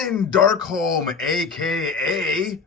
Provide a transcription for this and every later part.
Raven Darkholme, aka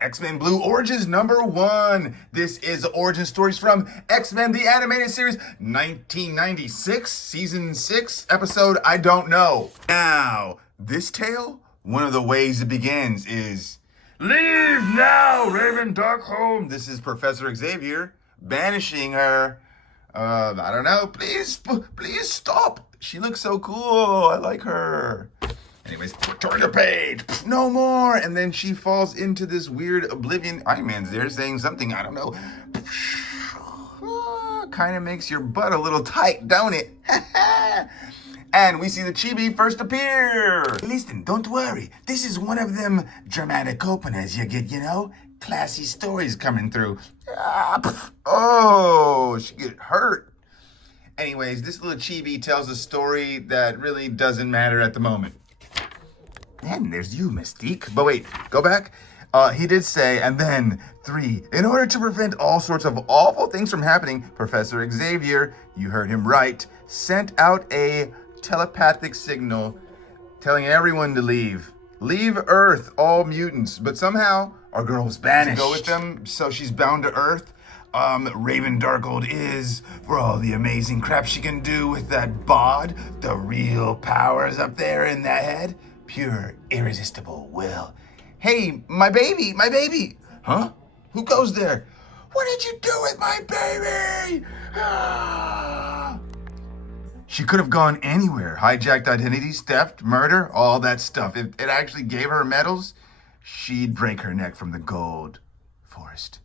X-Men Blue Origins #1. This is Origin Stories from X-Men the Animated Series 1996, Season 6, episode I Don't Know. Now, this tale, one of the ways it begins is, "Leave now, Raven Darkholme." This is Professor Xavier banishing her. I don't know, please stop. She looks so cool, I like her. Anyways, turn the page. No more. And then she falls into this weird oblivion. Iron Man's there saying something, I don't know. Kind of makes your butt a little tight, don't it? And we see the Chibi first appear. Listen, don't worry. This is one of them dramatic openers you get, classy stories coming through. Oh, she get hurt. Anyways, this little Chibi tells a story that really doesn't matter at the moment. And there's you, Mystique. But wait, go back. He did say, and then 3, in order to prevent all sorts of awful things from happening, Professor Xavier, you heard him right, sent out a telepathic signal telling everyone to leave. Leave Earth, all mutants. But somehow, our girl was banished. To go with them, so she's bound to Earth. Raven Darkhold is, for all the amazing crap she can do with that bod, the real powers up there in that head, pure, irresistible will. Hey, my baby. Huh? Who goes there? What did you do with my baby? Ah! She could have gone anywhere. Hijacked identities, theft, murder, all that stuff. If it actually gave her medals, she'd break her neck from the gold forest.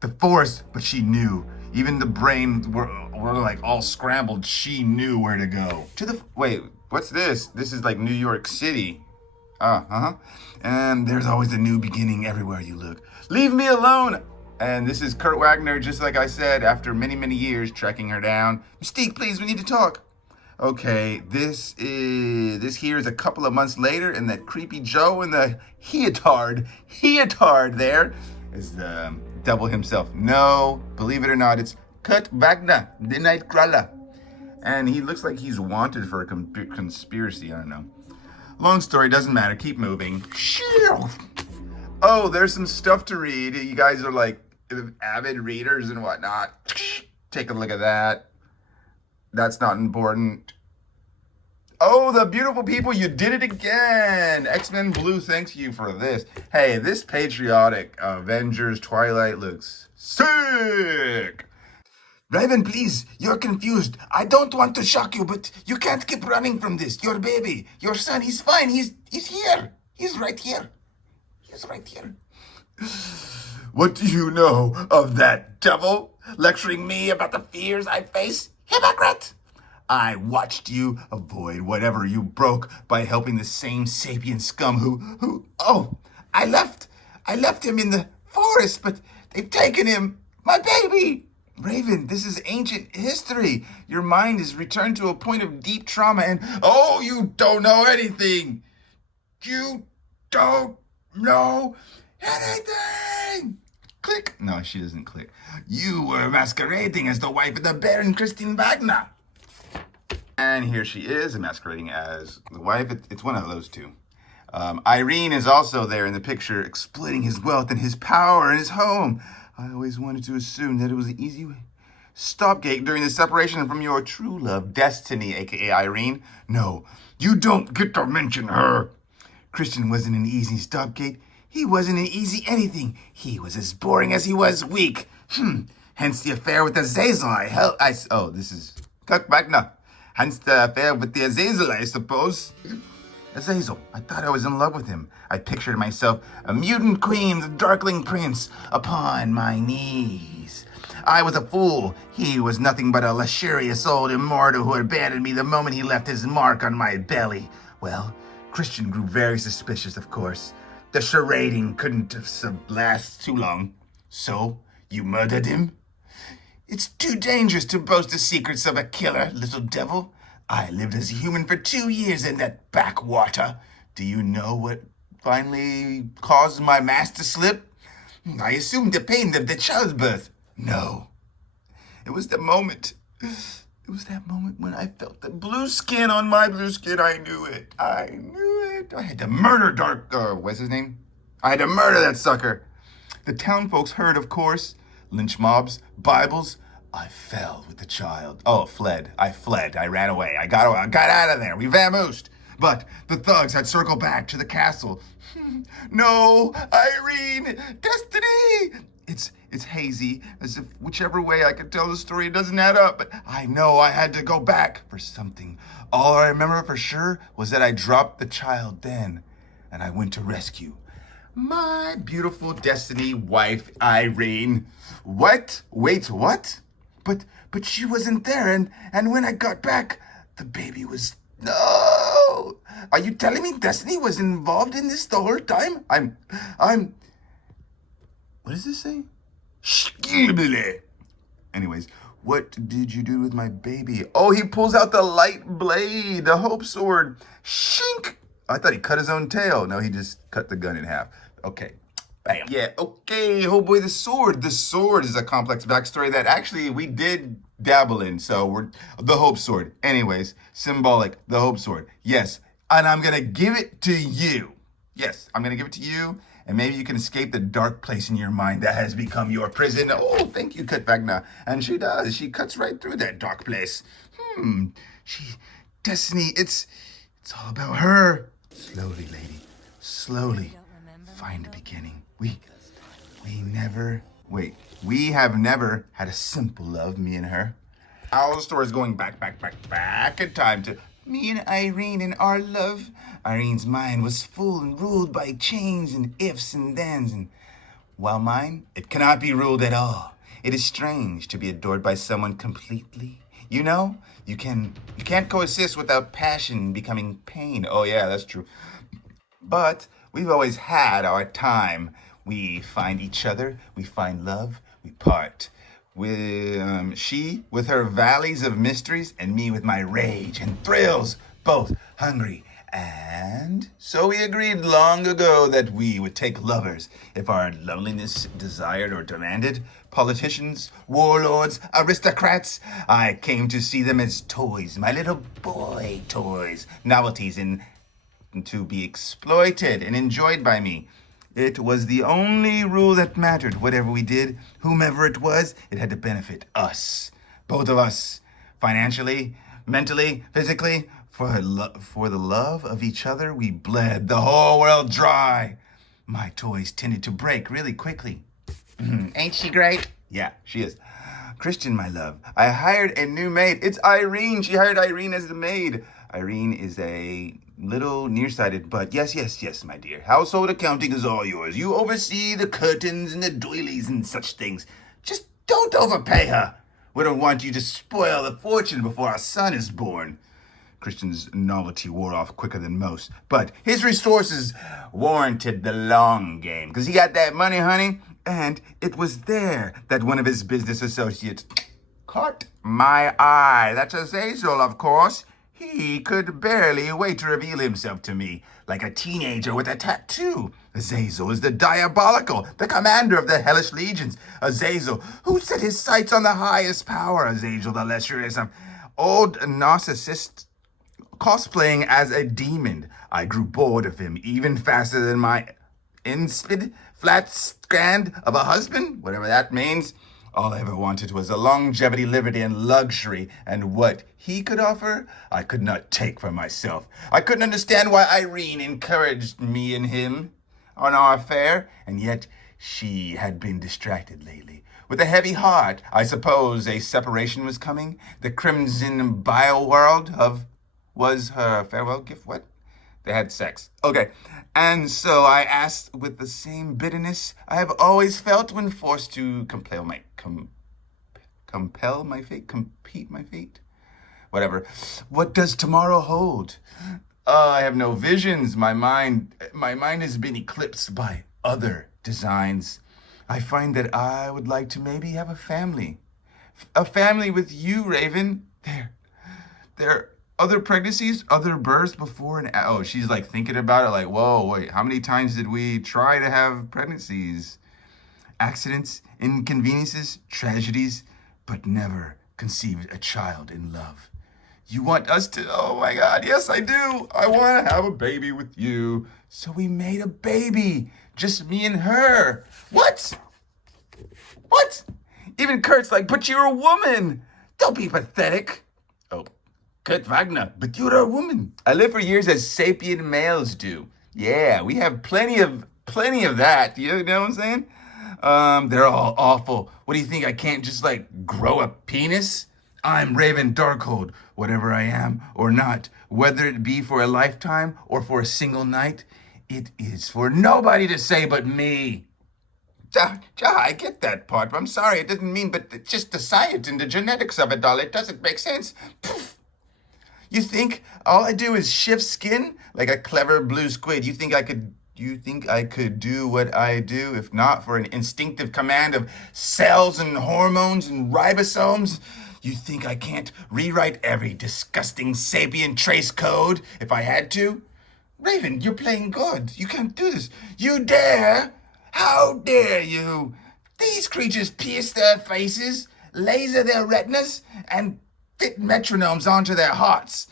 The forest, but she knew. Even the brain were like all scrambled. She knew where to go. Wait, what's this? This is like New York City. And there's always a new beginning everywhere you look. Leave me alone. And this is Kurt Wagner, just like I said, after many, many years tracking her down. Mystique, please, we need to talk. Okay, this here is a couple of months later, and that creepy Joe in the leotard there is the devil himself. No, believe it or not, it's Kurt Wagner, the Nightcrawler. And he looks like he's wanted for a conspiracy, I don't know. Long story, doesn't matter, keep moving. Oh, there's some stuff to read. You guys are like avid readers and whatnot. Take a look at that. That's not important. Oh, the beautiful people, you did it again. X-Men Blue thanks you for this. Hey, this patriotic Avengers Twilight looks sick. Raven, please, you're confused. I don't want to shock you, but you can't keep running from this. Your baby, your son, he's fine. He's here. He's right here. He's right here. What do you know of that devil lecturing me about the fears I face? Hypocrite! I watched you avoid whatever you broke by helping the same sapient scum who I left him in the forest, but they've taken him, my baby. Raven, this is ancient history. Your mind is returned to a point of deep trauma and, you don't know anything. You don't know anything. Click. No, she doesn't click. You were masquerading as the wife of the Baron Christine Wagner. And here she is, masquerading as the wife. It's one of those two. Irene is also there in the picture, exploiting his wealth and his power and his home. I always wanted to assume that it was an easy stopgate during the separation from your true love, Destiny, aka Irene. No, you don't get to mention her. Christian wasn't an easy stopgate. He wasn't an easy anything. He was as boring as he was weak. Hence the affair with Azazel. This is Kurt Wagner. Hence the affair with the Azazel, I suppose. Azazel, I thought I was in love with him. I pictured myself a mutant queen, the Darkling Prince, upon my knees. I was a fool. He was nothing but a lascivious old immortal who abandoned me the moment he left his mark on my belly. Well, Christian grew very suspicious, of course. The charading couldn't last too long. So, you murdered him? It's too dangerous to boast the secrets of a killer, little devil. I lived as a human for 2 years in that backwater. Do you know what finally caused my mask to slip? I assumed the pain of the childbirth. No. It was that moment when I felt the blue skin on my blue skin. I knew it. I had to murder what's his name? I had to murder that sucker. The town folks heard, of course. Lynch mobs, Bibles. I fell with the child. Oh, fled. I fled. I ran away. I got out of there. We vamoosed. But the thugs had circled back to the castle. No, Irene, Destiny. It's hazy, as if whichever way I could tell the story, it doesn't add up. But I know I had to go back for something. All I remember for sure was that I dropped the child then, and I went to rescue my beautiful Destiny wife, Irene. What? Wait, what? But she wasn't there, and when I got back, the baby was... No! Are you telling me Destiny was involved in this the whole time? I'm... What does this say? Anyways, what did you do with my baby? Oh, he pulls out the light blade, the hope sword. Shink! I thought he cut his own tail. No, he just cut the gun in half. Okay. Bam. Yeah, okay. Oh boy, the sword. The sword is a complex backstory that actually we did dabble in. So we're the hope sword. Anyways, symbolic, the hope sword. Yes. And I'm going to give it to you. Yes, I'm going to give it to you. And maybe you can escape the dark place in your mind that has become your prison. Oh, thank you, Cutbagna. And she does. She cuts right through that dark place. Destiny, it's all about her. Slowly, lady. Slowly. Find a beginning. We have never had a simple love, me and her. Our story is going back in time to me and Irene and our love. Irene's mind was full and ruled by chains and ifs and thens, and while mine, it cannot be ruled at all. It is strange to be adored by someone completely. You know, you can't coexist without passion becoming pain. Oh yeah, that's true. But we've always had our time. We find each other, we find love, we part. With she with her valleys of mysteries, and me with my rage and thrills, both hungry. And so we agreed long ago that we would take lovers if our loneliness desired or demanded. Politicians, warlords, aristocrats, I came to see them as toys, my little boy toys, novelties and to be exploited and enjoyed by me. It was the only rule that mattered. Whatever we did, whomever it was, it had to benefit us. Both of us. Financially, mentally, physically. For the love of each other, we bled the whole world dry. My toys tended to break really quickly. Ain't she great? Yeah, she is. Christian, my love, I hired a new maid. It's Irene. She hired Irene as the maid. Irene is a little nearsighted, but yes, my dear. Household accounting is all yours. You oversee the curtains and the doilies and such things. Just don't overpay her. We don't want you to spoil the fortune before our son is born. Christian's novelty wore off quicker than most, but his resources warranted the long game, because he got that money, honey, and it was there that one of his business associates caught my eye. That's Azazel, of course. He could barely wait to reveal himself to me, like a teenager with a tattoo. Azazel is the diabolical, the commander of the hellish legions. Azazel, who set his sights on the highest power. Azazel, the lesser is some old narcissist cosplaying as a demon. I grew bored of him even faster than my insipid, flat strand of a husband, whatever that means. All I ever wanted was a longevity, liberty, and luxury, and what he could offer, I could not take for myself. I couldn't understand why Irene encouraged me and him on our affair, and yet she had been distracted lately. With a heavy heart, I suppose a separation was coming. The crimson bile world was her farewell gift. What? They had sex. Okay. And so I asked with the same bitterness I have always felt when forced to compel my fate. Whatever. What does tomorrow hold? I have no visions. My mind has been eclipsed by other designs. I find that I would like to maybe have a family. A family with you, Raven. There other pregnancies, other births before and oh, she's like thinking about it like, whoa, wait, how many times did we try to have pregnancies? Accidents, inconveniences, tragedies, but never conceived a child in love. You want us to, oh my God, yes, I do. I want to have a baby with you. So we made a baby, just me and her. What? What? Even Kurt's like, but you're a woman. Don't be pathetic. Oh, Kurt Wagner, but you're a woman. I lived for years as sapient males do. Yeah, we have plenty of that. You know what I'm saying? They're all awful. What do you think? I can't just like grow a penis? I'm Raven Darkhold, whatever I am or not, whether it be for a lifetime or for a single night, it is for nobody to say but me. Ja, I get that part, but I'm sorry, it doesn't mean, but it's just the science and the genetics of it all. It doesn't make sense. Poof. You think all I do is shift skin like a clever blue squid? You think I could do what I do if not for an instinctive command of cells and hormones and ribosomes? You think I can't rewrite every disgusting sapient trace code if I had to? Raven, you're playing God. You can't do this. You dare? How dare you? These creatures pierce their faces, laser their retinas, and fit metronomes onto their hearts.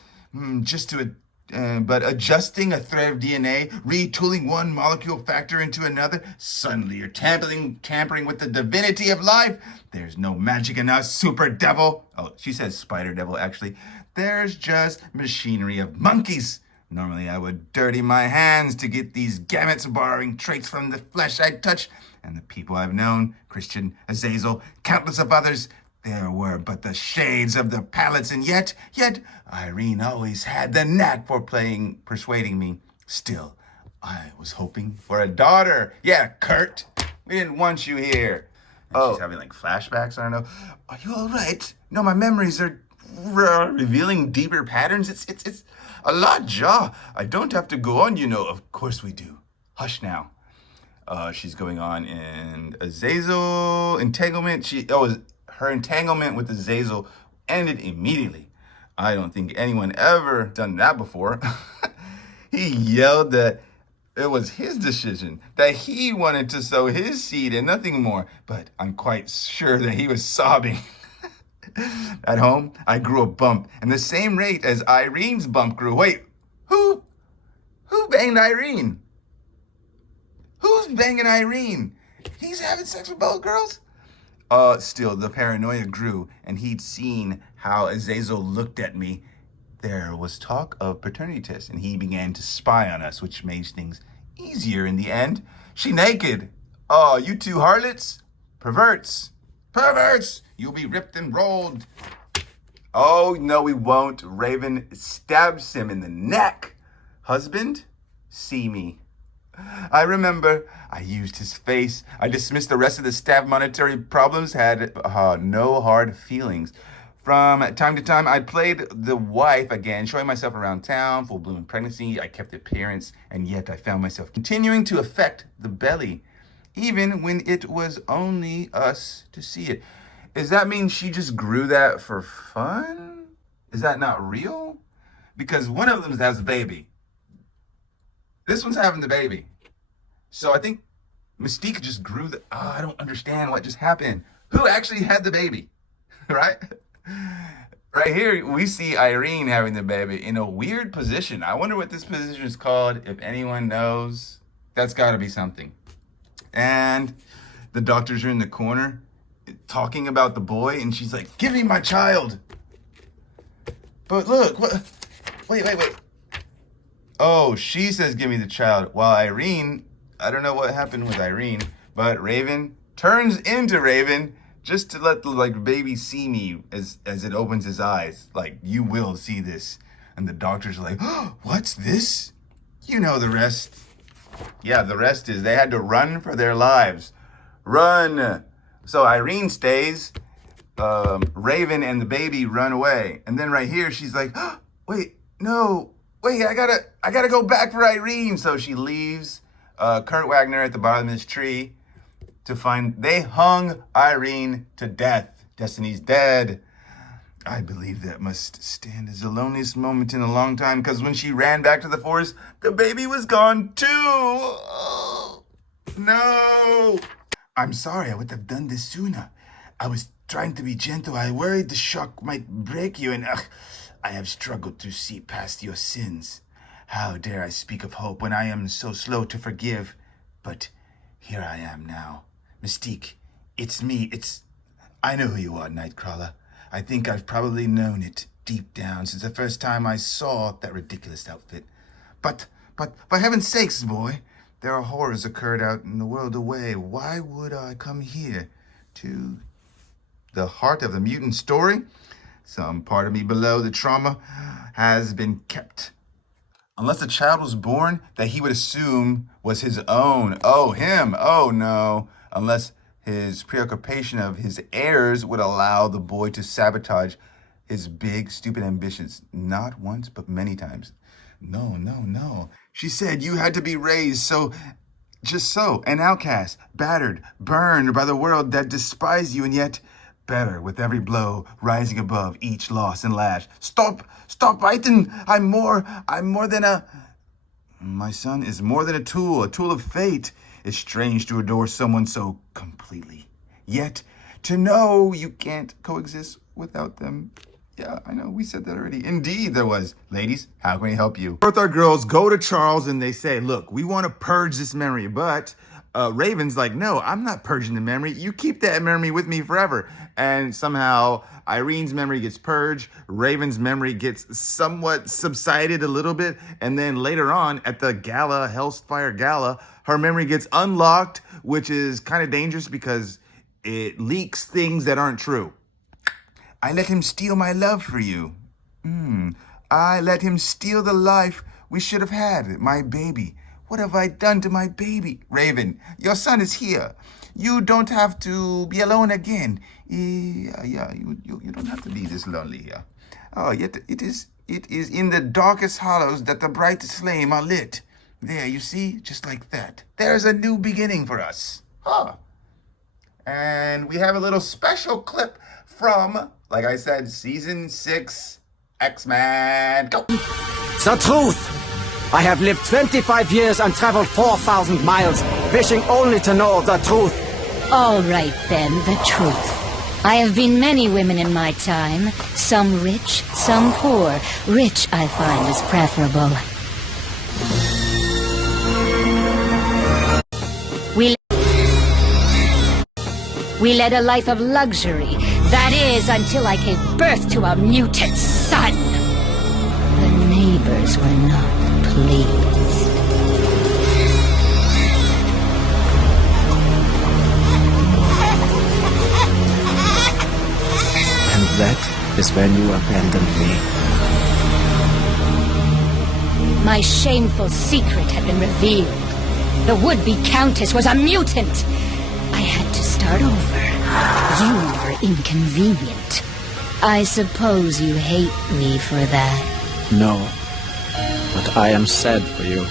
But adjusting a thread of DNA, retooling one molecule factor into another, suddenly you're tampering with the divinity of life. There's no magic in us, super devil. Oh, she says spider devil, actually. There's just machinery of monkeys. Normally I would dirty my hands to get these gametes, borrowing traits from the flesh I touch, and the people I've known, Christian, Azazel, countless of others, there were but the shades of the palettes, and yet, Irene always had the knack for persuading me. Still, I was hoping for a daughter. Yeah, Kurt, we didn't want you here. And she's having like flashbacks, I don't know. Are you all right? No, my memories are revealing deeper patterns. It's a lot, Ja. I don't have to go on, you know. Of course we do. Hush now. She's going on in Azazel entanglement. Her entanglement with Azazel ended immediately. I don't think anyone ever done that before. He yelled that it was his decision, that he wanted to sow his seed and nothing more. But I'm quite sure that he was sobbing. At home, I grew a bump, and the same rate as Irene's bump grew. Wait, who banged Irene? Who's banging Irene? He's having sex with both girls? Still, the paranoia grew, and he'd seen how Azazel looked at me. There was talk of paternity tests, and he began to spy on us, which made things easier in the end. She naked. Oh, you two harlots? Perverts. You'll be ripped and rolled. Oh, no, we won't. Raven stabs him in the neck. Husband, see me. I remember I used his face. I dismissed the rest of the staff monetary problems, had no hard feelings. From time to time, I played the wife again, showing myself around town, full bloom pregnancy. I kept appearance, and yet I found myself continuing to affect the belly, even when it was only us to see it. Does that mean she just grew that for fun? Is that not real? Because one of them has a baby. This one's having the baby. So I think Mystique just grew the... I don't understand what just happened. Who actually had the baby? Right? Right here, we see Irene having the baby in a weird position. I wonder what this position is called. If anyone knows, that's got to be something. And the doctors are in the corner talking about the boy, and she's like, give me my child. But look, what? Wait. Oh, she says, give me the child. While Irene, I don't know what happened with Irene, but Raven turns into Raven just to let the baby see me as it opens his eyes. Like, you will see this. And the doctors are like, oh, what's this? You know the rest. Yeah, the rest is they had to run for their lives. Run. So Irene stays. Raven and the baby run away. And then right here, she's like, oh, wait, I gotta go back for Irene. So she leaves Kurt Wagner at the bottom of this tree to find they hung Irene to death. Destiny's dead. I believe that must stand as the loneliest moment in a long time, because when she ran back to the forest, the baby was gone too. Oh, no. I'm sorry, I would have done this sooner. I was trying to be gentle. I worried the shock might break you, and I have struggled to see past your sins. How dare I speak of hope when I am so slow to forgive? But here I am now. Mystique, it's me. I know who you are, Nightcrawler. I think I've probably known it deep down since the first time I saw that ridiculous outfit. But, for heaven's sakes, boy, there are horrors occurred out in the world away. Why would I come here to the heart of the mutant story? Some part of me below the trauma has been kept. Unless a child was born that he would assume was his own. Oh, him. Oh, no. Unless his preoccupation of his heirs would allow the boy to sabotage his big, stupid ambitions. Not once, but many times. No. She said you had to be raised just so, an outcast, battered, burned by the world that despised you, and yet better with every blow, rising above each loss and lash. Stop, Ethan. I'm more than a... My son is more than a tool of fate. It's strange to adore someone so completely. Yet, to know you can't coexist without them. Yeah, I know, we said that already. Indeed, there was. Ladies, how can we help you? Both our girls go to Charles and they say, look, we want to purge this memory, but Raven's like, no, I'm not purging the memory. You keep that memory with me forever. And somehow Irene's memory gets purged. Raven's memory gets somewhat subsided a little bit. And then later on at the gala, Hellfire Gala, her memory gets unlocked, which is kind of dangerous because it leaks things that aren't true. I let him steal my love for you. I let him steal the life we should have had, my baby. What have I done to my baby? Raven, your son is here. You don't have to be alone again. You don't have to be this lonely here. Oh, yet it is in the darkest hollows that the brightest flame are lit. There, you see, just like that. There's a new beginning for us. And we have a little special clip from, like I said, season 6, X-Men. Go! The truth! I have lived 25 years and traveled 4,000 miles, wishing only to know the truth. All right, then, the truth. I have been many women in my time, some rich, some poor. Rich, I find, is preferable. We led a life of luxury. That is, until I gave birth to a mutant son. The neighbors were not pleased. And that is when you abandoned me. My shameful secret had been revealed. The would-be countess was a mutant. I had to start over. You were inconvenient. I suppose you hate me for that. No, but I am sad for you.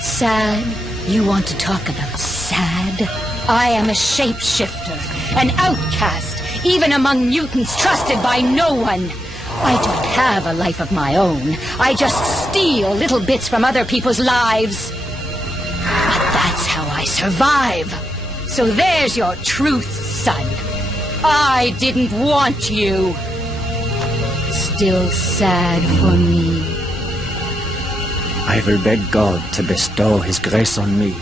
Sad? You want to talk about sad? I am a shapeshifter, an outcast, even among mutants trusted by no one. I don't have a life of my own. I just steal little bits from other people's lives. But that's how I survive. So there's your truth, son. I didn't want you. Still sad for me. I will beg God to bestow His grace on me,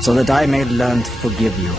so that I may learn to forgive you.